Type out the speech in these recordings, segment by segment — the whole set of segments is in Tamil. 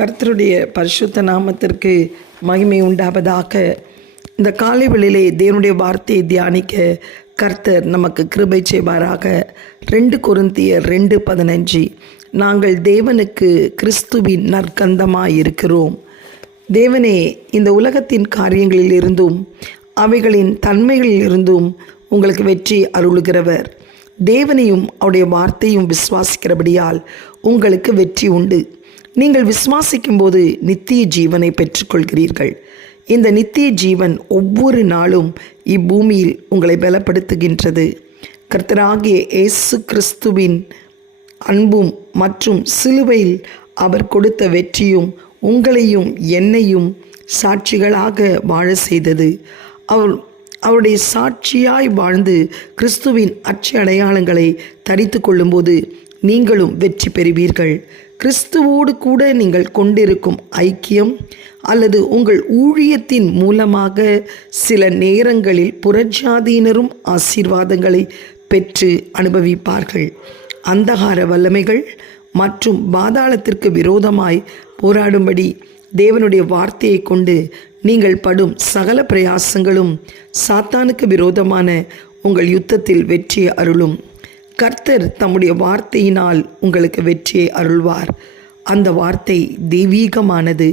கர்த்தருடைய பரிசுத்த நாமத்திற்கு மகிமை உண்டாவதாக. இந்த காலை வேளையிலே தேவனுடைய வார்த்தையை தியானிக்க கர்த்தர் நமக்கு கிருபை செய்வாராக. ரெண்டு குருந்திய ரெண்டு பதினஞ்சு. நாங்கள் தேவனுக்கு கிறிஸ்துவின் நற்கந்தமாக இருக்கிறோம். தேவனே இந்த உலகத்தின் காரியங்களில் இருந்தும் அவைகளின் தன்மைகளில் இருந்தும் உங்களுக்கு வெற்றி அருளுகிறவர். தேவனையும் அவருடைய வார்த்தையும் விசுவாசிக்கிறபடியால் உங்களுக்கு வெற்றி உண்டு. நீங்கள் விசுவாசிக்கும் போது நித்திய ஜீவனை பெற்றுக்கொள்கிறீர்கள். இந்த நித்திய ஜீவன் ஒவ்வொரு நாளும் இப்பூமியில் உங்களை பலப்படுத்துகின்றது. கர்த்தராகிய இயேசு கிறிஸ்துவின் அன்பும் மற்றும் சிலுவையில் அவர் கொடுத்த வெற்றியும் உங்களையும் என்னையும் சாட்சிகளாக வாழ செய்தது. அவர் அவருடைய சாட்சியாய் வாழ்ந்து கிறிஸ்துவின் அச்சு அடையாளங்களை தரித்து கொள்ளும்போது நீங்களும் வெற்றி பெறுவீர்கள். கிறிஸ்துவோடு கூட நீங்கள் கொண்டிருக்கும் ஐக்கியம் அல்லது உங்கள் ஊழியத்தின் மூலமாக சில நேரங்களில் புறஜாதியினரும் ஆசீர்வாதங்களை பெற்று அனுபவிப்பார்கள். அந்தகார வல்லமைகள் மற்றும் பாதாளத்திற்கு விரோதமாய் போராடும்படி தேவனுடைய வார்த்தையை கொண்டு நீங்கள் படும் சகல பிரயாசங்களும் சாத்தானுக்கு விரோதமான உங்கள் யுத்தத்தில் வெற்றி அருளும். கர்த்தர் தம்முடைய வார்த்தையினால் உங்களுக்கு வெற்றியை அருள்வார். அந்த வார்த்தை தெய்வீகமானது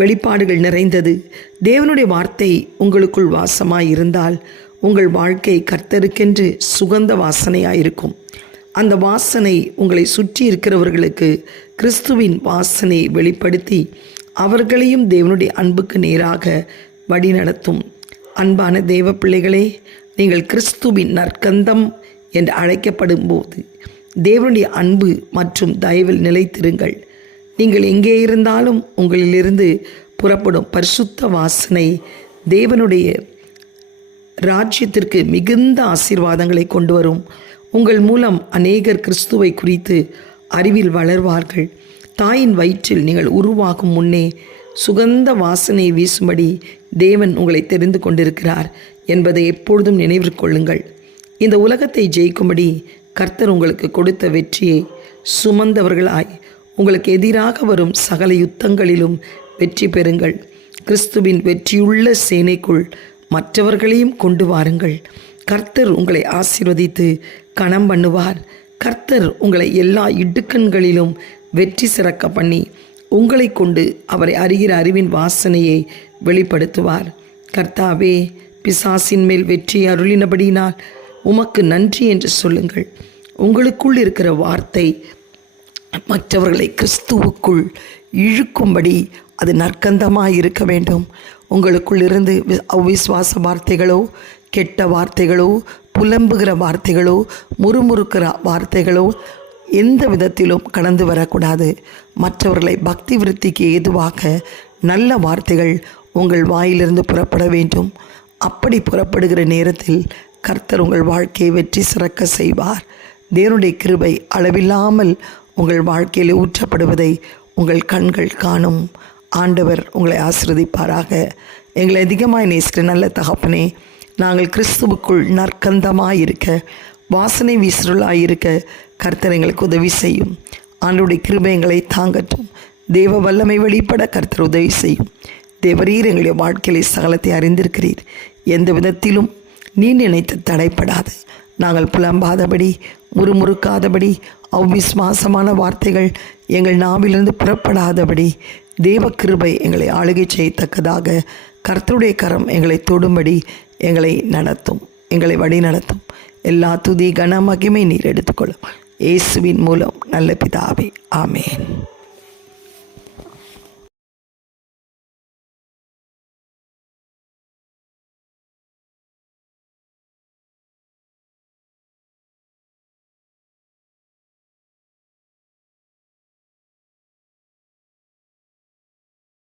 வெளிப்பாடுகள் நிறைந்தது. தேவனுடைய வார்த்தை உங்களுக்குள் வாசமாய் இருந்தால் உங்கள் வாழ்க்கை கர்த்தருக்கென்று சுகந்த வாசனையாக இருக்கும் அந்த வாசனை உங்களை சுற்றி இருக்கிறவர்களுக்கு கிறிஸ்துவின் வாசனை வெளிப்படுத்தி அவர்களையும் தேவனுடைய அன்புக்கு நேராக வழிநடத்தும். அன்பான தேவ பிள்ளைகளே நீங்கள் கிறிஸ்துவின் நற்கந்தம் என்று அழைக்கப்படும் போது தேவனுடைய அன்பு மற்றும் தயவில் நிலைத்திருங்கள். நீங்கள் எங்கே இருந்தாலும் உங்களிலிருந்து புறப்படும் பரிசுத்த வாசனை தேவனுடைய ராஜ்யத்திற்கு மிகுந்த ஆசீர்வாதங்களை கொண்டு வரும். உங்கள் மூலம் அநேகர் கிறிஸ்துவை குறித்து அறிவில் வளர்வார்கள். தாயின் வயிற்றில் நீங்கள் உருவாகும் முன்னே சுகந்த வாசனை வீசும்படி தேவன் உங்களை தெரிந்து கொண்டிருக்கிறார் என்பதை எப்பொழுதும் நினைவில் கொள்ளுங்கள். இந்த உலகத்தை ஜெயிக்கும்படி கர்த்தர் உங்களுக்கு கொடுத்த வெற்றியை சுமந்தவர்களாய் உங்களுக்கு எதிராக வரும் சகல யுத்தங்களிலும் வெற்றி பெறுங்கள். கிறிஸ்துவின் வெற்றியுள்ள சேனைக்குள் மற்றவர்களையும் கொண்டு வாருங்கள். கர்த்தர் உங்களை ஆசிர்வதித்து கணம் பண்ணுவார். கர்த்தர் உங்களை எல்லா இடுக்கண்களிலும் வெற்றி சிறக்க பண்ணி உங்களை கொண்டு அவரை அறிகிற அறிவின் வாசனையை வெளிப்படுத்துவார். கர்த்தாவே பிசாசின் மேல் வெற்றி அருளினபடியினால் உமக்கு நன்றி என்று சொல்லுங்கள். உங்களுக்குள் இருக்கிற வார்த்தை மற்றவர்களை கிறிஸ்துவுக்குள் இழுக்கும்படி அது நற்கந்தமாக இருக்க வேண்டும். உங்களுக்குள் இருந்து அவ்விஸ்வாச வார்த்தைகளோ கெட்ட வார்த்தைகளோ புலம்புகிற வார்த்தைகளோ முறுமுறுக்கிற வார்த்தைகளோ எந்த விதத்திலும் கடந்து வரக்கூடாது. மற்றவர்களை பக்தி விருத்திக்கு ஏதுவாக நல்ல வார்த்தைகள் உங்கள் வாயிலிருந்து புறப்பட வேண்டும். அப்படி புறப்படுகிற நேரத்தில் கர்த்தர் உங்கள் வாழ்க்கையை வெற்றி சிறக்க செய்வார். தேவனுடைய கிருபை அளவில்லாமல் உங்கள் வாழ்க்கையில் ஊற்றப்படுவதை உங்கள் கண்கள் காணும். ஆண்டவர் உங்களை ஆசிரதிப்பாராக எங்களை அதிகமாய் நேசிக்கிற நல்ல தகப்பனே நாங்கள் கிறிஸ்துவுக்குள் நற்கந்தமாக இருக்க வாசனை வீசுருளாக இருக்க கர்த்தர் எங்களுக்கு உதவி செய்யும். ஆண்டுடைய கிருபை எங்களை தாங்கட்டும். தேவ வல்லமை வெளிப்பட கர்த்தர் உதவி செய்யும். தேவரீர் எங்களுடைய வாழ்க்கையிலே சகலத்தை அறிந்திருக்கிறீர். எந்த விதத்திலும் நீ நினைத்து தடைப்படாது. நாங்கள் புலம்பாதபடி முறுமுறுக்காதபடி அவ்விஸ்வாசமான வார்த்தைகள் எங்கள் நாவிலிருந்து புறப்படாதபடி தேவ கிருபை எங்களை ஆளுகை செய்யத்தக்கதாக கர்த்தருடைய கரம் எங்களை தொடும்படி எங்களை நடத்தும் எங்களை வழி நடத்தும். எல்லா துதி கன மகிமை நீர் எடுத்துக்கொள்ளும். இயேசுவின் மூலம் நல்ல பிதாவே ஆமேன்.